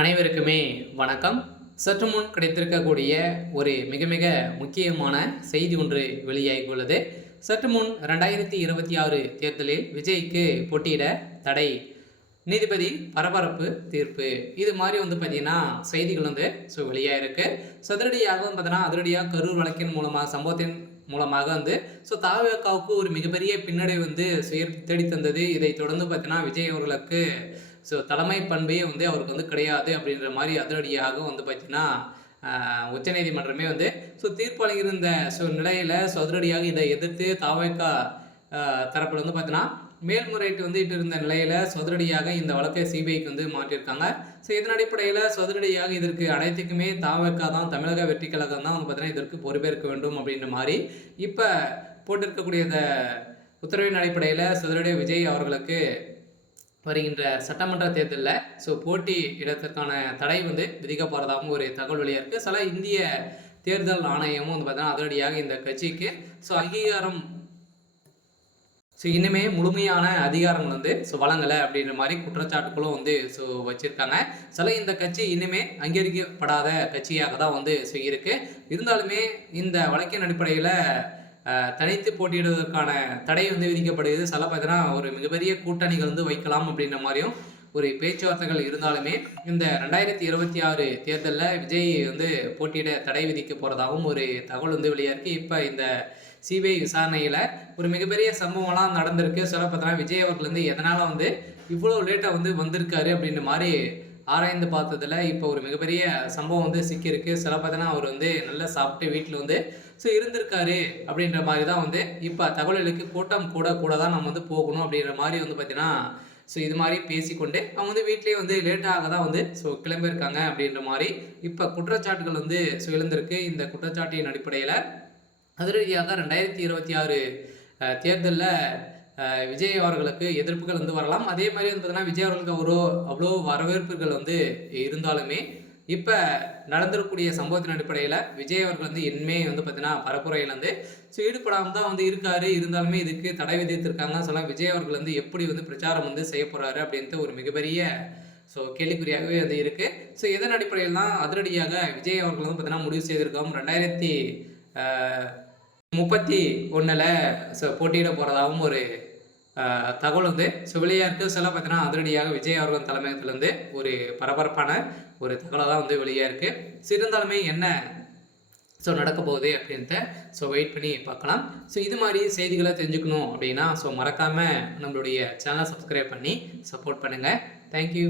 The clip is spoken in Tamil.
அனைவருக்குமே வணக்கம். சற்று முன் கிடைத்திருக்கக்கூடிய ஒரு மிக மிக முக்கியமான செய்தி ஒன்று வெளியாகியுள்ளது. சற்று முன் 2026 தேர்தலில் விஜய்க்கு போட்டியிட தடை, நீதிபதி பரபரப்பு தீர்ப்பு, இது மாதிரி பார்த்தீங்கன்னா செய்திகள் வெளியாயிருக்கு. அதிரடியாக பார்த்தீங்கன்னா அதிரடியாக கரூர் வழக்கின் மூலமாக சம்பவத்தின் மூலமாக தாவேகாவுக்கு ஒரு மிகப்பெரிய பின்னடைவு தேடி தந்தது. இதை தொடர்ந்து பார்த்தீங்கன்னா விஜய் அவர்களுக்கு தலைமை பண்பே அவருக்கு கிடையாது அப்படின்ற மாதிரி அதிரடியாக பார்த்தீங்கன்னா உச்சநீதிமன்றமே தீர்ப்பு வழங்கியிருந்த நிலையில் அதிரடியாக இதை எதிர்த்து தாவேகா தரப்பில் பார்த்தீங்கன்னா மேல்முறையீட்டு இட்டு இருந்த நிலையில் அதிரடியாக இந்த வழக்கை சிபிஐக்கு மாற்றியிருக்காங்க. இதன் அடிப்படையில் அதிரடியாக இதற்கு அனைத்துக்குமே தாவேகா தான், தமிழக வெற்றி கழகம் தான் பார்த்தீங்கன்னா இதற்கு பொறுப்பேற்க வேண்டும் அப்படின்ற மாதிரி இப்போ போட்டிருக்கக்கூடிய இந்த உத்தரவின் அடிப்படையில் அதிரடியாக விஜய் அவர்களுக்கு வருகின்ற சட்டமன்ற தேர்தலில் போட்டி இடத்திற்கான தடை விதிக்க போகிறதாகவும் ஒரு தகவல் வெளியாக இருக்குது. சில இந்திய தேர்தல் ஆணையமும் பார்த்தீங்கன்னா அதிரடியாக இந்த கட்சிக்கு அங்கீகாரம் இன்னுமே முழுமையான அதிகாரங்கள் வழங்கலை அப்படின்ற மாதிரி குற்றச்சாட்டுகளும் வச்சுருக்காங்க. சில இந்த கட்சி இன்னுமே அங்கீகரிக்கப்படாத கட்சியாக தான் இருக்கு. இருந்தாலுமே இந்த வழக்கின் அடிப்படையில் தனித்து போட்டியிடுவதற்கான தடை விதிக்கப்படுகிறது. சில பார்த்தீங்கன்னா ஒரு மிகப்பெரிய கூட்டணிகள் வைக்கலாம் அப்படின்ற மாதிரியும் ஒரு பேச்சுவார்த்தைகள் இருந்தாலுமே இந்த 2026 தேர்தலில் விஜய் போட்டியிட தடை விதிக்க போகிறதாகவும் ஒரு தகவல் வெளியாக இருக்குது. இப்போ இந்த சிபிஐ விசாரணையில் ஒரு மிகப்பெரிய சம்பவம்லாம் நடந்திருக்கு. சில பார்த்தீங்கன்னா விஜய் அவர்கள் எதனால் இவ்வளோ லேட்டாக வந்திருக்காரு அப்படின்ற மாதிரி ஆராய்ந்து பார்த்ததில் இப்போ ஒரு மிகப்பெரிய சம்பவம் சிக்கியிருக்கு. சில பார்த்தீங்கன்னா அவர் நல்லா சாப்பிட்டு வீட்டில் இருந்திருக்காரு அப்படின்ற மாதிரி தான் இப்போ தகவல்களுக்கு கூட்டம் கூட தான் நம்ம போகணும் அப்படின்ற மாதிரி பார்த்தீங்கன்னா இது மாதிரி பேசிக்கொண்டு அவங்க வீட்லேயே லேட்டாக தான் கிளம்பியிருக்காங்க அப்படின்ற மாதிரி இப்போ குற்றச்சாட்டுகள் எழுந்திருக்கு. இந்த குற்றச்சாட்டின் அடிப்படையில் அதிரடியாக 2026 தேர்தலில் விஜய் அவர்களுக்கு எதிர்ப்புகள் வரலாம். அதே மாதிரி பார்த்தீங்கன்னா விஜய் அவர்களுக்கு அவ்வளோ வரவேற்புகள் இருந்தாலுமே இப்போ நடந்திருக்கக்கூடிய சம்பவத்தின் அடிப்படையில் விஜய் அவர்கள் இனிமே பார்த்தீங்கன்னா பரப்புரையில் ஈடுபடாமல் தான் இருக்காரு. இருந்தாலுமே இதுக்கு தடை விதித்திருக்காங்க. சொல்ல விஜய் அவர்கள் எப்படி பிரச்சாரம் செய்ய போகிறாரு அப்படின்ட்டு ஒரு மிகப்பெரிய கேள்விக்குறியாகவே இருக்குது. இதன் அடிப்படையில் தான் அதிரடியாக விஜய் அவர்கள் பார்த்தீங்கன்னா முடிவு செய்திருக்கோம். 2031 போட்டியிட போகிறதாகவும் ஒரு தகவல் வெளியாக இருக்குது. சில பார்த்தீங்கன்னா அதிரடியாக விஜய் அவர்கள் தலைமையத்திலேருந்து ஒரு பரபரப்பான ஒரு தகவலாக தான் வெளியாக இருக்குது. இருந்தாலுமே என்ன நடக்க போகுது அப்படின்ட்டு வெயிட் பண்ணி பார்க்கலாம். இது மாதிரி செய்திகளை தெரிஞ்சுக்கணும் அப்படின்னா மறக்காமல் நம்மளுடைய சேனலை சப்ஸ்கிரைப் பண்ணி சப்போர்ட் பண்ணுங்கள். தேங்க்யூ.